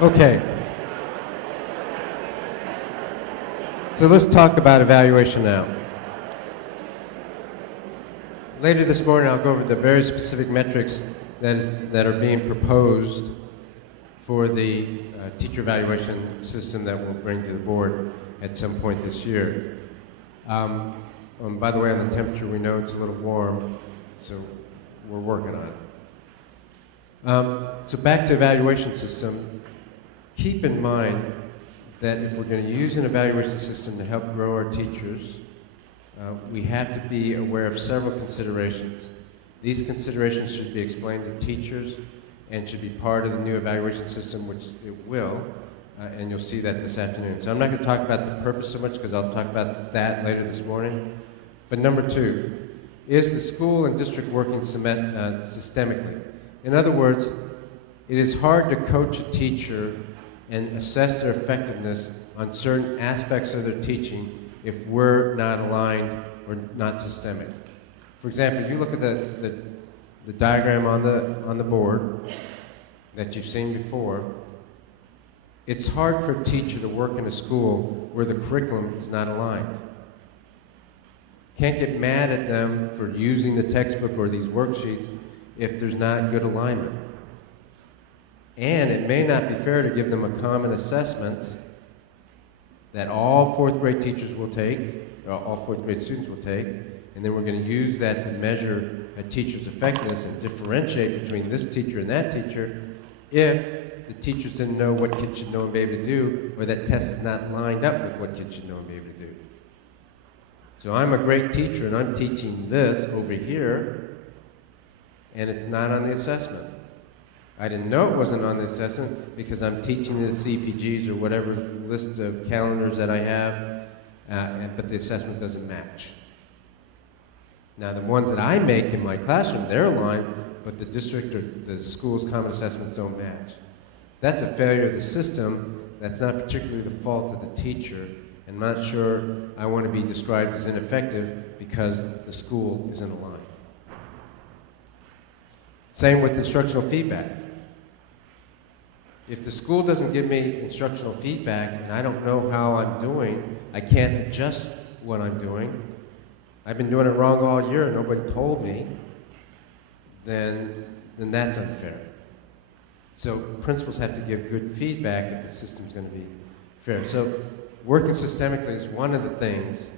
Okay. So let's talk about evaluation now. Later this morning, I'll go over the very specific metrics that are being proposed for the teacher evaluation system that we'll bring to the board at some point this year. By the way, on the temperature, we know it's a little warm, so we're working on it. So back to evaluation system. Keep in mind that if we're going to use an evaluation system to help grow our teachers, we have to be aware of several considerations. These considerations should be explained to teachers and should be part of the new evaluation system, which it will, and you'll see that this afternoon. So I'm not going to talk about the purpose so much because I'll talk about that later this morning. But number two, is the school and district working systemically? In other words, it is hard to coach a teacher and assess their effectiveness on certain aspects of their teaching if we're not aligned or not systemic. For example, you look at the diagram on the board that you've seen before. It's hard for a teacher to work in a school where the curriculum is not aligned. Can't get mad at them for using the textbook or these worksheets if there's not good alignment. And it may not be fair to give them a common assessment that all fourth grade teachers will take, or all fourth grade students will take, and then we're going to use that to measure a teacher's effectiveness and differentiate between this teacher and that teacher if the teachers didn't know what kids should know and be able to do, or that test is not lined up with what kids should know and be able to do. So I'm a great teacher and I'm teaching this over here, and it's not on the assessment. I didn't know it wasn't on the assessment because I'm teaching the CPGs or whatever list of calendars that I have, but the assessment doesn't match. Now, the ones that I make in my classroom, they're aligned, but the district or the school's common assessments don't match. That's a failure of the system. That's not particularly the fault of the teacher. I'm not sure I want to be described as ineffective because the school isn't aligned. Same with instructional feedback. If the school doesn't give me instructional feedback and I don't know how I'm doing, I can't adjust what I'm doing, I've been doing it wrong all year and nobody told me, then that's unfair. So principals have to give good feedback if the system's going to be fair. So working systemically is one of the things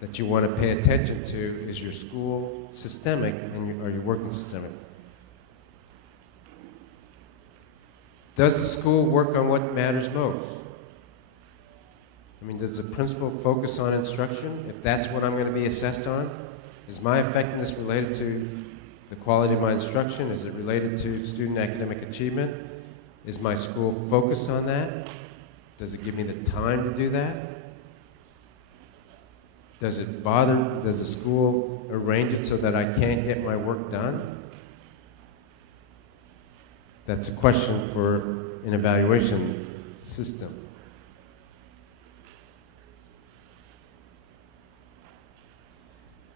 that you want to pay attention to. Is your school systemic and are you working systemic? Does the school work on what matters most? I mean, does the principal focus on instruction? If that's what I'm going to be assessed on, is my effectiveness related to the quality of my instruction? Is it related to student academic achievement? Is my school focused on that? Does it give me the time to do that? Does the school arrange it so that I can't get my work done? That's a question for an evaluation system.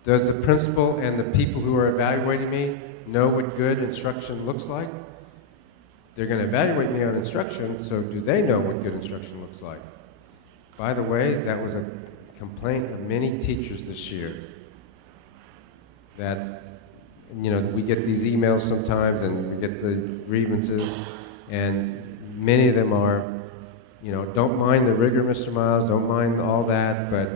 Does the principal and the people who are evaluating me know what good instruction looks like? They're going to evaluate me on instruction, so do they know what good instruction looks like? By the way, that was a complaint of many teachers this year. That, we get these emails sometimes and we get the grievances, and many of them are, don't mind the rigor, Mr. Miles, don't mind all that, but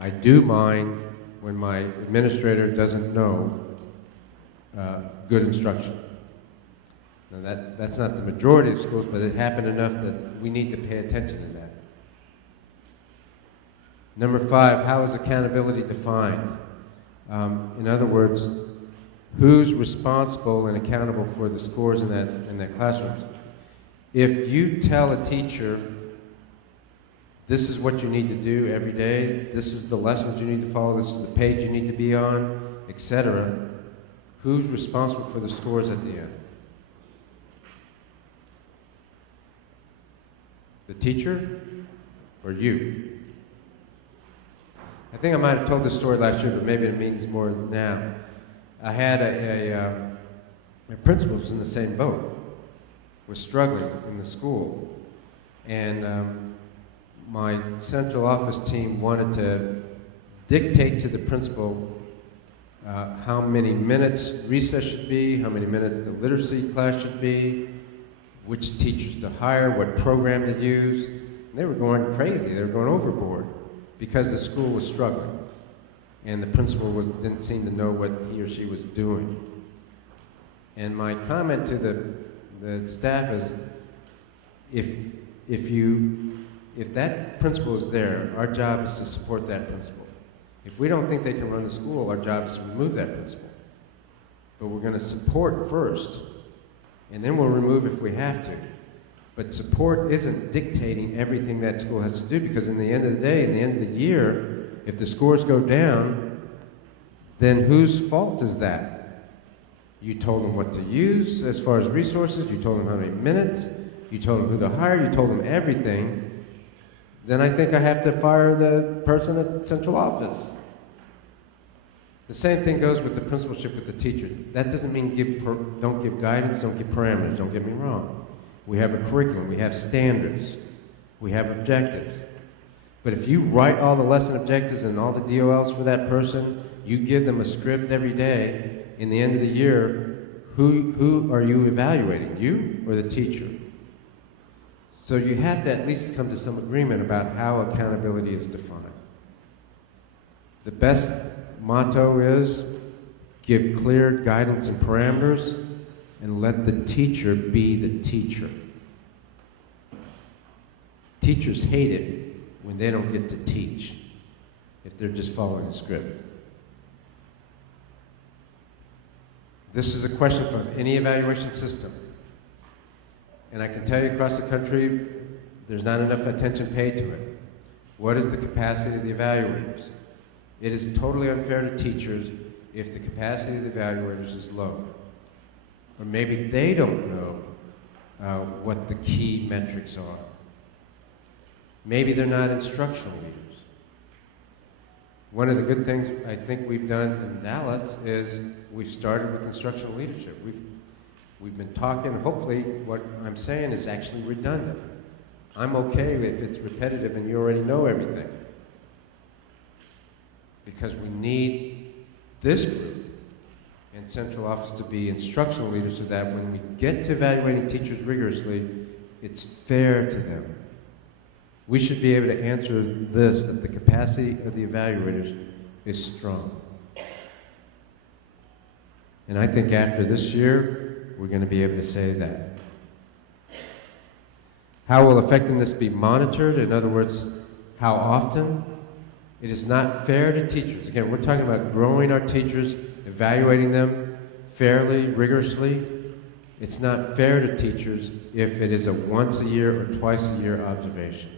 I do mind when my administrator doesn't know good instruction. Now that's not the majority of schools, but it happened enough that we need to pay attention to that. Number 5, how is accountability defined? In other words, who's responsible and accountable for the scores in that classroom? If you tell a teacher, this is what you need to do every day, this is the lessons you need to follow, this is the page you need to be on, etc., who's responsible for the scores at the end? The teacher or you? I think I might have told this story last year, but maybe it means more now. I had my principal was in the same boat, was struggling in the school, And my central office team wanted to dictate to the principal how many minutes recess should be, how many minutes the literacy class should be, which teachers to hire, what program to use. And they were going crazy. They were going overboard because the school was struggling. And the principal didn't seem to know what he or she was doing. And my comment to the staff is, if that principal is there, our job is to support that principal. If we don't think they can run the school, our job is to remove that principal. But we're going to support first, and then we'll remove if we have to. But support isn't dictating everything that school has to do, because in the end of the day, in the end of the year, if the scores go down, then whose fault is that? You told them what to use as far as resources, you told them how many minutes, you told them who to hire, you told them everything. Then I think I have to fire the person at central office. The same thing goes with the principalship with the teacher. That doesn't mean don't give guidance, don't give parameters, don't get me wrong. We have a curriculum, we have standards, we have objectives. But if you write all the lesson objectives and all the DOLs for that person, you give them a script every day, in the end of the year, who are you evaluating, you or the teacher? So you have to at least come to some agreement about how accountability is defined. The best motto is give clear guidance and parameters and let the teacher be the teacher. Teachers hate it when they don't get to teach, if they're just following a script. This is a question for any evaluation system. And I can tell you across the country, there's not enough attention paid to it. What is the capacity of the evaluators? It is totally unfair to teachers if the capacity of the evaluators is low. Or maybe they don't know what the key metrics are. Maybe they're not instructional leaders. One of the good things I think we've done in Dallas is we've started with instructional leadership. We've been talking, hopefully what I'm saying is actually redundant. I'm okay if it's repetitive and you already know everything. Because we need this group and central office to be instructional leaders so that when we get to evaluating teachers rigorously, it's fair to them. We should be able to answer this, that the capacity of the evaluators is strong. And I think after this year, we're going to be able to say that. How will effectiveness be monitored? In other words, how often? It is not fair to teachers. Again, we're talking about growing our teachers, evaluating them fairly, rigorously. It's not fair to teachers if it is a once a year or twice a year observation.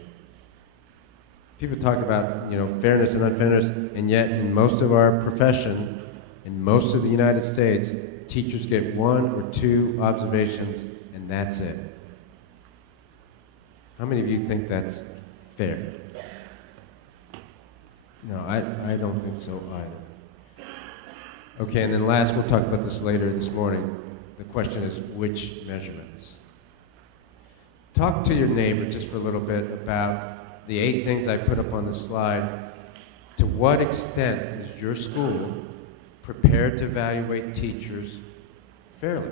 People talk about, fairness and unfairness, and yet in most of our profession, in most of the United States, teachers get 1 or 2 observations, and that's it. How many of you think that's fair? No, I don't think so either. Okay, and then last, we'll talk about this later this morning. The question is, which measurements? Talk to your neighbor just for a little bit about the 8 things I put up on the slide. To what extent is your school prepared to evaluate teachers fairly?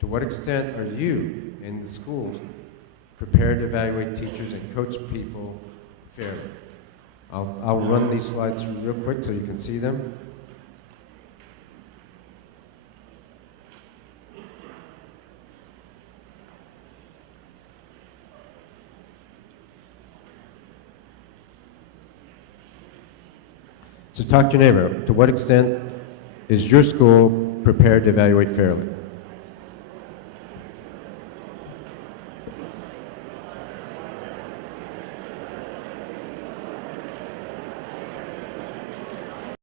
To what extent are you in the schools prepared to evaluate teachers and coach people fairly? I'll run these slides through real quick so you can see them. So talk to your neighbor. To what extent is your school prepared to evaluate fairly?